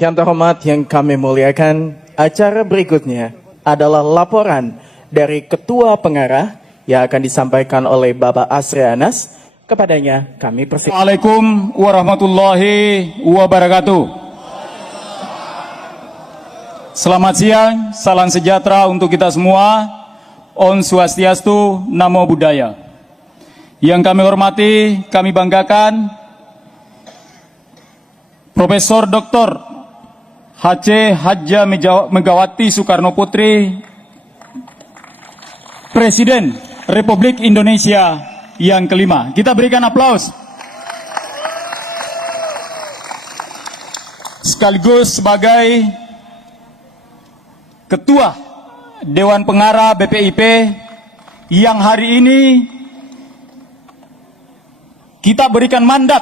Yang terhormat yang kami muliakan, acara berikutnya adalah laporan dari Ketua Pengarah yang akan disampaikan oleh Bapak Asri Anas. Kepadanya kami persilakan. Assalamualaikum warahmatullahi wabarakatuh. Selamat siang, salam sejahtera untuk kita semua. Om Swastiastu, Namo Buddhaya. Yang kami hormati, kami banggakan Profesor Dr. H.C. Hadja Megawati Soekarno Putri, Presiden Republik Indonesia yang kelima. Kita berikan aplaus. Sekaligus sebagai Ketua Dewan Pengarah BPIP yang hari ini kita berikan mandat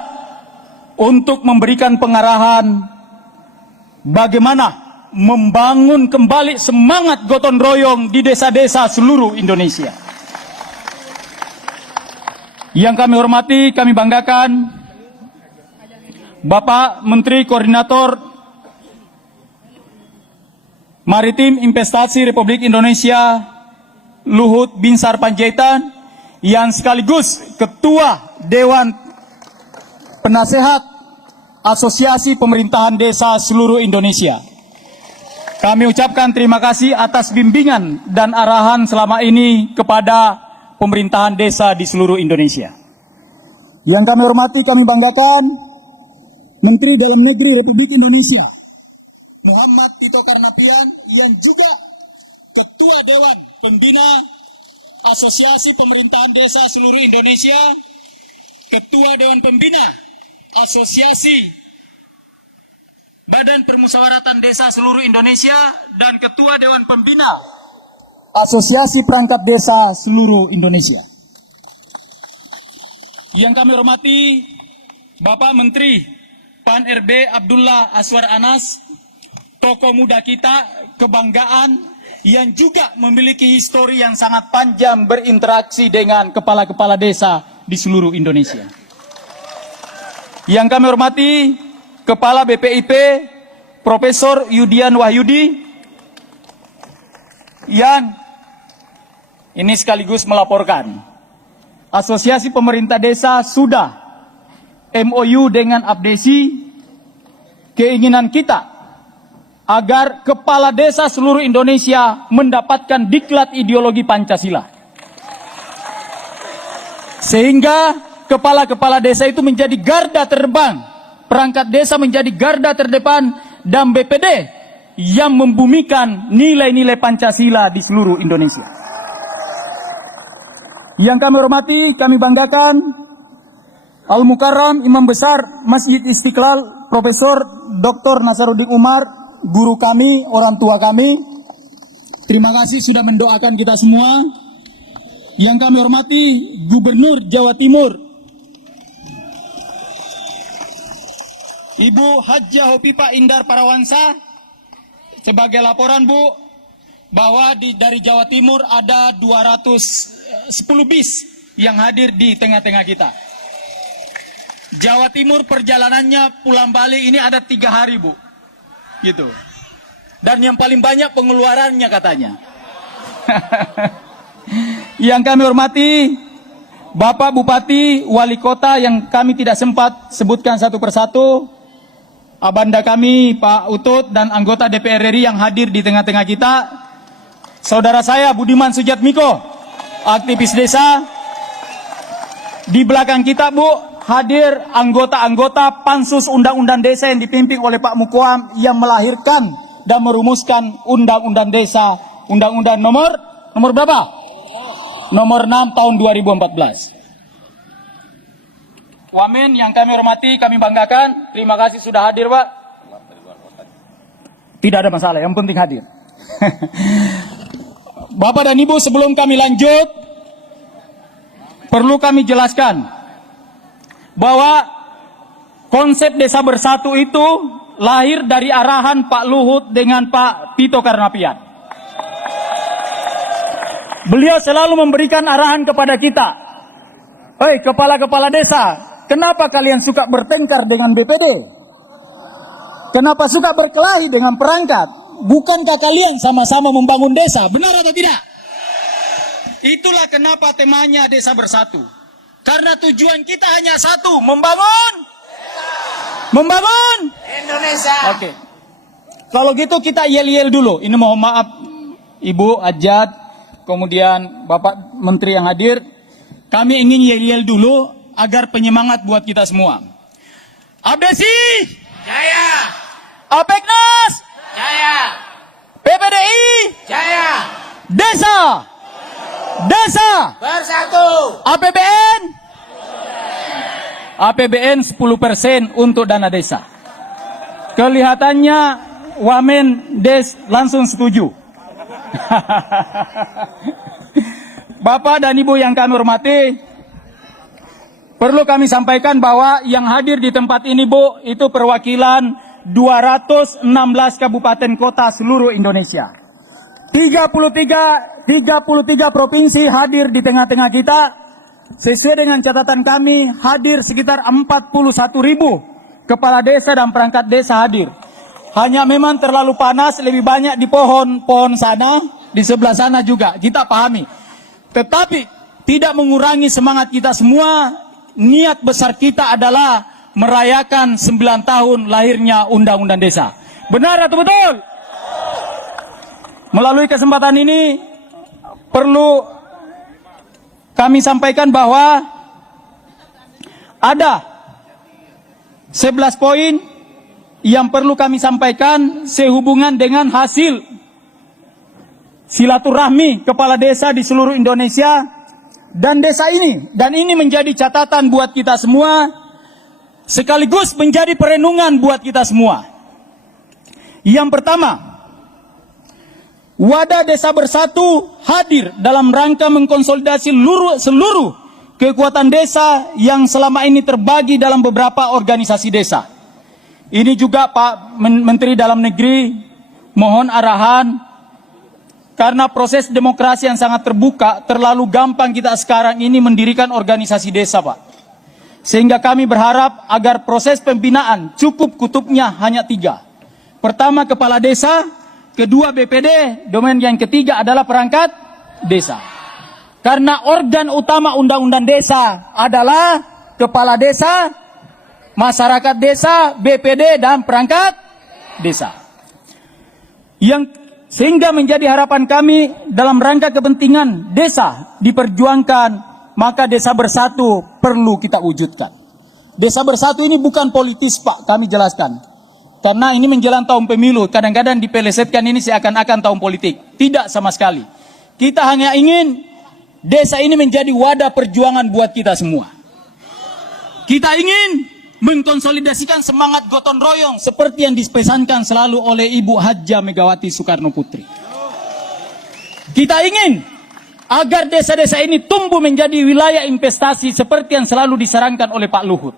untuk memberikan pengarahan bagaimana membangun kembali semangat gotong royong di desa-desa seluruh Indonesia. Yang kami hormati, kami banggakan Bapak Menteri Koordinator Maritim Investasi Republik Indonesia Luhut Binsar Panjaitan yang sekaligus Ketua Dewan Penasehat Asosiasi Pemerintahan Desa seluruh Indonesia. Kami ucapkan terima kasih atas bimbingan dan arahan selama ini kepada pemerintahan desa di seluruh Indonesia. Yang kami hormati, kami banggakan Menteri Dalam Negeri Republik Indonesia Muhammad Tito Karnavian yang juga Ketua Dewan Pembina Asosiasi Pemerintahan Desa seluruh Indonesia, Ketua Dewan Pembina Asosiasi Badan Permusyawaratan Desa seluruh Indonesia, dan Ketua Dewan Pembina Asosiasi Perangkat Desa seluruh Indonesia. Yang kami hormati Bapak Menteri Pan RB Abdullah Aswar Anas, tokoh muda kita, kebanggaan, yang juga memiliki histori yang sangat panjang berinteraksi dengan kepala-kepala desa di seluruh Indonesia. Yang kami hormati Kepala BPIP Profesor Yudian Wahyudi, yang ini sekaligus melaporkan Asosiasi Pemerintah Desa sudah MOU dengan Abdesi. Keinginan kita agar kepala desa seluruh Indonesia mendapatkan diklat ideologi Pancasila, sehingga kepala-kepala desa itu menjadi garda terbang, perangkat desa menjadi garda terdepan, dan BPD yang membumikan nilai-nilai Pancasila di seluruh Indonesia. Yang kami hormati, kami banggakan Al-Mukarram Imam Besar Masjid Istiqlal Profesor Dr. Nasaruddin Umar, guru kami, orang tua kami. Terima kasih sudah mendoakan kita semua. Yang kami hormati Gubernur Jawa Timur Ibu Hadja Hopipa Indar Parawansa. Sebagai laporan, Bu, bahwa dari Jawa Timur ada 210 bis yang hadir di tengah-tengah kita. Jawa Timur perjalanannya pulang balik ini ada 3 hari, Bu, gitu. Dan yang paling banyak pengeluarannya katanya. Yang kami hormati Bapak Bupati, Wali Kota yang kami tidak sempat sebutkan satu persatu, Abanda kami Pak Utut dan anggota DPR RI yang hadir di tengah-tengah kita, saudara saya Budiman Sujatmiko, aktivis desa. Di belakang kita, Bu, hadir anggota-anggota Pansus Undang-Undang Desa yang dipimpin oleh Pak Mukoam yang melahirkan dan merumuskan Undang-Undang Desa, Undang-Undang nomor berapa? Nomor 6 tahun 2014. Wamen yang kami hormati, kami banggakan. Terima kasih sudah hadir, Pak. Tidak ada masalah, yang penting hadir. Bapak dan Ibu, sebelum kami lanjut, perlu kami jelaskan bahwa konsep desa bersatu itu lahir dari arahan Pak Luhut dengan Pak Tito Karnavian. Beliau selalu memberikan arahan kepada kita. Hei, kepala-kepala desa, kenapa kalian suka bertengkar dengan BPD? Kenapa suka berkelahi dengan perangkat? Bukankah kalian sama-sama membangun desa? Benar atau tidak? Itulah kenapa temanya Desa Bersatu. Karena tujuan kita hanya satu, membangun Indonesia. Oke. Kalau gitu kita yel-yel dulu. Ini mohon maaf Ibu Ajat, kemudian Bapak Menteri yang hadir. Kami ingin yel-yel dulu agar penyemangat buat kita semua. Abdesi Jaya, Apeknas, jaya, PPDI, jaya, Desa bersatu. APBN 10% untuk dana desa. Kelihatannya Wamen Des langsung setuju. Bapak dan Ibu yang kami hormati, perlu kami sampaikan bahwa yang hadir di tempat ini, Bu, itu perwakilan 216 kabupaten kota seluruh Indonesia. 33 provinsi hadir di tengah-tengah kita. Sesuai dengan catatan kami, hadir sekitar 41.000 kepala desa dan perangkat desa hadir. Hanya memang terlalu panas, lebih banyak di pohon sana, di sebelah sana juga, kita pahami. Tetapi tidak mengurangi semangat kita semua. Niat besar kita adalah merayakan 9 tahun lahirnya Undang-Undang Desa. Benar atau betul? Melalui kesempatan ini perlu kami sampaikan bahwa ada 11 poin yang perlu kami sampaikan sehubungan dengan hasil silaturahmi kepala desa di seluruh Indonesia dan desa ini. Dan ini menjadi catatan buat kita semua, sekaligus menjadi perenungan buat kita semua. Yang pertama, Wadah Desa Bersatu hadir dalam rangka mengkonsolidasi seluruh kekuatan desa yang selama ini terbagi dalam beberapa organisasi desa. Ini juga Pak Menteri Dalam Negeri, mohon arahan, karena proses demokrasi yang sangat terbuka, terlalu gampang kita sekarang ini mendirikan organisasi desa, Pak. Sehingga kami berharap agar proses pembinaan cukup kutubnya hanya 3. Pertama, kepala desa. Kedua, BPD. Domain yang ketiga adalah perangkat desa. Karena organ utama Undang-Undang Desa adalah kepala desa, masyarakat desa, BPD, dan perangkat desa. Sehingga menjadi harapan kami dalam rangka kepentingan desa diperjuangkan, maka Desa Bersatu perlu kita wujudkan. Desa Bersatu ini bukan politis, Pak, kami jelaskan. Karena ini menjelang tahun pemilu, kadang-kadang dipelesetkan ini seakan-akan tahun politik. Tidak sama sekali. Kita hanya ingin desa ini menjadi wadah perjuangan buat kita semua. Kita ingin mengkonsolidasikan semangat gotong royong seperti yang dipesankan selalu oleh Ibu Hajah Megawati Soekarno Putri. Kita ingin agar desa-desa ini tumbuh menjadi wilayah investasi seperti yang selalu disarankan oleh Pak Luhut.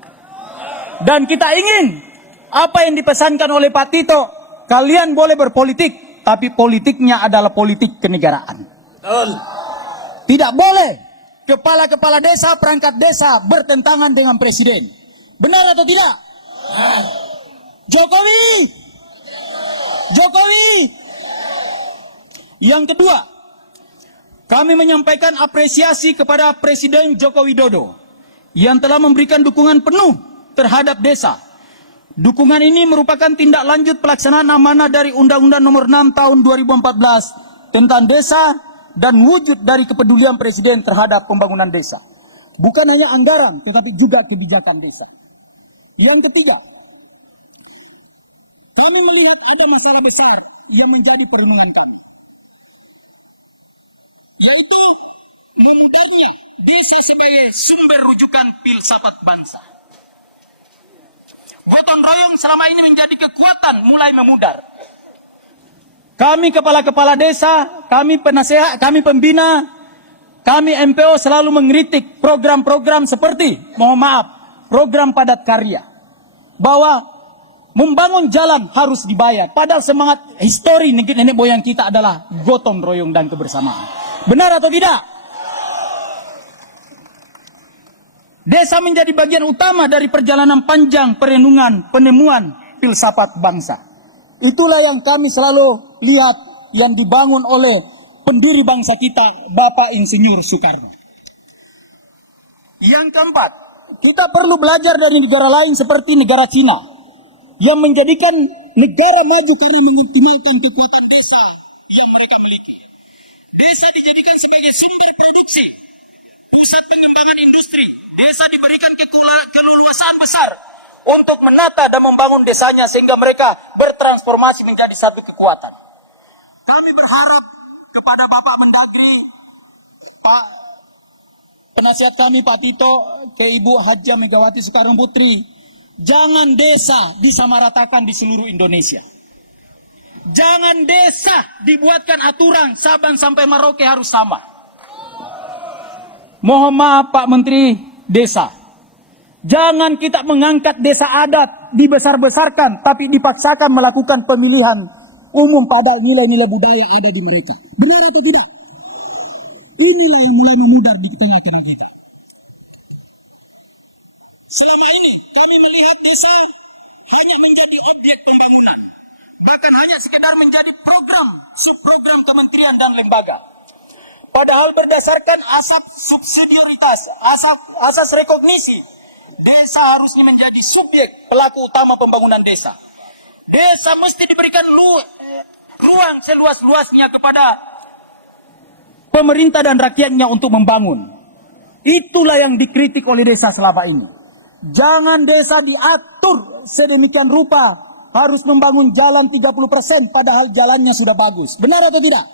Dan kita ingin apa yang dipesankan oleh Pak Tito, kalian boleh berpolitik, tapi politiknya adalah politik kenegaraan. Betul. Tidak boleh kepala-kepala desa, perangkat desa bertentangan dengan presiden. Benar atau tidak? Benar. Jokowi. Yang kedua, kami menyampaikan apresiasi kepada Presiden Joko Widodo yang telah memberikan dukungan penuh terhadap desa. Dukungan ini merupakan tindak lanjut pelaksanaan amanah dari Undang-Undang Nomor 6 Tahun 2014 tentang desa dan wujud dari kepedulian Presiden terhadap pembangunan desa. Bukan hanya anggaran, tetapi juga kebijakan desa. Yang ketiga, kami melihat ada masalah besar yang menjadi perenungan kami, yaitu memudahnya desa sebagai sumber rujukan filsafat bangsa. Gotong royong selama ini menjadi kekuatan mulai memudar. Kami kepala-kepala desa, kami penasehat, kami pembina, kami MPO selalu mengkritik program-program seperti, mohon maaf, program padat karya. Bahwa membangun jalan harus dibayar. Padahal semangat histori nenek moyang kita adalah gotong royong dan kebersamaan. Benar atau tidak? Desa menjadi bagian utama dari perjalanan panjang perenungan, penemuan filsafat bangsa. Itulah yang kami selalu lihat yang dibangun oleh pendiri bangsa kita, Bapak Insinyur Soekarno. Yang keempat, kita perlu belajar dari negara lain seperti negara Cina yang menjadikan negara maju karena mengoptimalkan kekuatan desa yang mereka miliki. Desa dijadikan sebagai sumber produksi, pusat pengembangan industri. Desa diberikan keleluasaan besar untuk menata dan membangun desanya sehingga mereka bertransformasi menjadi satu kekuatan. Kami berharap kepada Bapak Mendagri, Pak penasihat kami Pak Tito, ke Ibu Haja Megawati Soekarno Putri, jangan desa disamaratakan di seluruh Indonesia. Jangan desa dibuatkan aturan Sabang sampai Merauke harus sama. Mohon maaf Pak Menteri Desa, jangan kita mengangkat desa adat dibesar-besarkan tapi dipaksakan melakukan pemilihan umum pada nilai-nilai budaya ada di mereka. Benar atau tidak? Inilah yang mulai memudar di tengah-tengah kita. Selama ini kami melihat desa hanya menjadi objek pembangunan, bahkan hanya sekedar menjadi program, subprogram kementerian dan lembaga. Padahal berdasarkan asas subsidiaritas, asas rekognisi, desa harusnya menjadi subjek pelaku utama pembangunan desa. Desa mesti diberikan ruang seluas-luasnya kepada pemerintah dan rakyatnya untuk membangun. Itulah yang dikritik oleh desa selama ini. Jangan desa diatur sedemikian rupa harus membangun jalan 30% padahal jalannya sudah bagus. Benar atau tidak?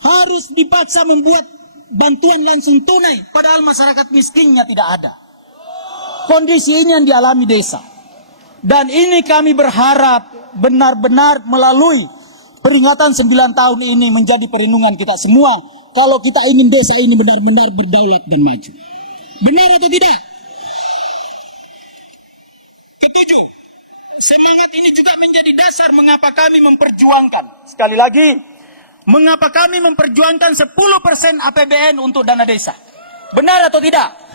Harus dipaksa membuat bantuan langsung tunai padahal masyarakat miskinnya tidak ada. Kondisi ini yang dialami desa. Dan ini kami berharap benar-benar melalui peringatan 9 tahun ini menjadi perlindungan kita semua kalau kita ingin desa ini benar-benar berdaulat dan maju. Benar atau tidak? Ketujuh, semangat ini juga menjadi dasar mengapa kami memperjuangkan. Sekali lagi, mengapa kami memperjuangkan 10% APBN untuk dana desa. Benar atau tidak?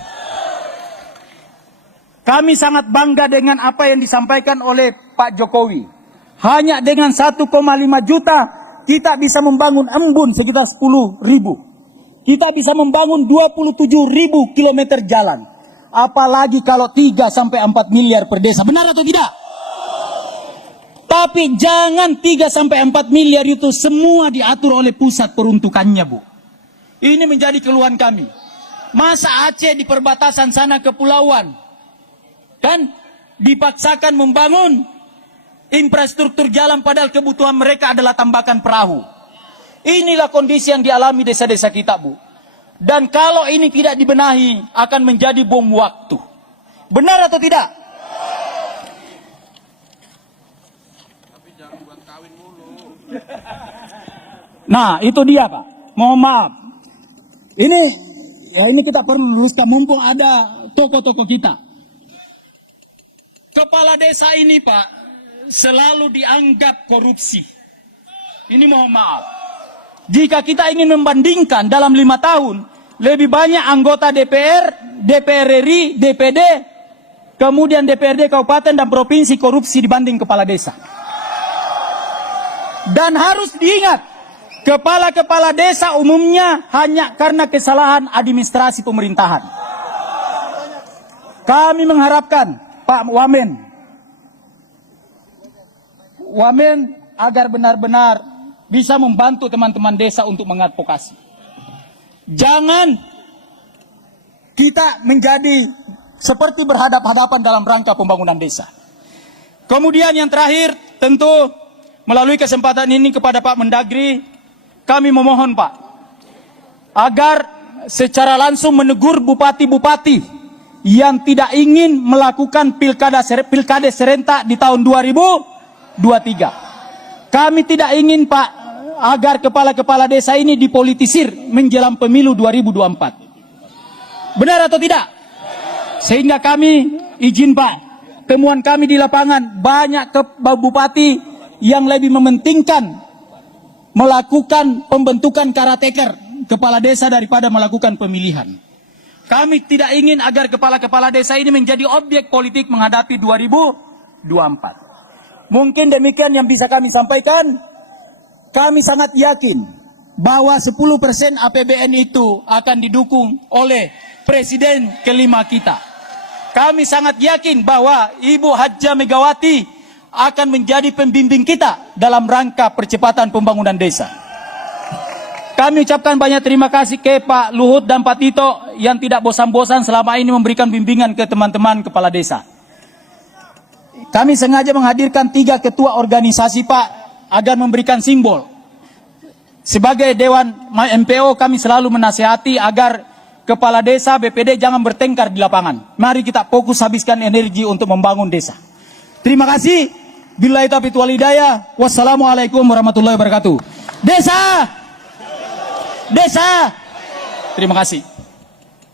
Kami sangat bangga dengan apa yang disampaikan oleh Pak Jokowi. Hanya dengan 1,5 juta kita bisa membangun embun sekitar 10.000. Kita bisa membangun 27.000 kilometer jalan. Apalagi kalau 3 sampai 4 miliar per desa. Benar atau tidak? Tapi jangan 3 sampai 4 miliar itu semua diatur oleh pusat peruntukannya, Bu. Ini menjadi keluhan kami. Masa Aceh di perbatasan sana kepulauan kan dipaksakan membangun infrastruktur jalan padahal kebutuhan mereka adalah tambakan perahu. Inilah kondisi yang dialami desa-desa kita, Bu. Dan kalau ini tidak dibenahi akan menjadi bom waktu. Benar atau tidak? Nah, itu dia, Pak. Mohon maaf. Ini kita perlu luruskan mumpung ada tokoh-tokoh kita. Kepala desa ini, Pak, selalu dianggap korupsi. Ini mohon maaf. Jika kita ingin membandingkan dalam 5 tahun, lebih banyak anggota DPR, DPR RI, DPD, kemudian DPRD Kabupaten dan Provinsi korupsi dibanding kepala desa. Dan harus diingat, kepala-kepala desa umumnya hanya karena kesalahan administrasi pemerintahan. Kami mengharapkan Pak Wamen agar benar-benar bisa membantu teman-teman desa untuk mengadvokasi. Jangan kita menjadi seperti berhadap-hadapan dalam rangka pembangunan desa. Kemudian yang terakhir, tentu melalui kesempatan ini kepada Pak Mendagri, kami memohon Pak, agar secara langsung menegur bupati-bupati yang tidak ingin melakukan pilkada serentak di tahun 2023. Kami tidak ingin Pak, agar kepala-kepala desa ini dipolitisir menjelang pemilu 2024. Benar atau tidak? Sehingga kami izin Pak, temuan kami di lapangan banyak bupati yang lebih mementingkan melakukan pembentukan karateker kepala desa daripada melakukan pemilihan. Kami tidak ingin agar kepala-kepala desa ini menjadi objek politik menghadapi 2024. Mungkin demikian yang bisa kami sampaikan. Kami sangat yakin bahwa 10% APBN itu akan didukung oleh Presiden kelima kita. Kami sangat yakin bahwa Ibu Hajah Megawati akan menjadi pembimbing kita dalam rangka percepatan pembangunan desa. Kami ucapkan banyak terima kasih ke Pak Luhut dan Pak Tito yang tidak bosan-bosan selama ini memberikan bimbingan ke teman-teman kepala desa. Kami sengaja menghadirkan 3 ketua organisasi Pak agar memberikan simbol. Sebagai Dewan MPO kami selalu menasihati agar kepala desa BPD jangan bertengkar di lapangan. Mari kita fokus habiskan energi untuk membangun desa. Terima kasih. Billahi taufiq wal hidayah. Wassalamualaikum warahmatullahi wabarakatuh. Desa! Desa! Terima kasih.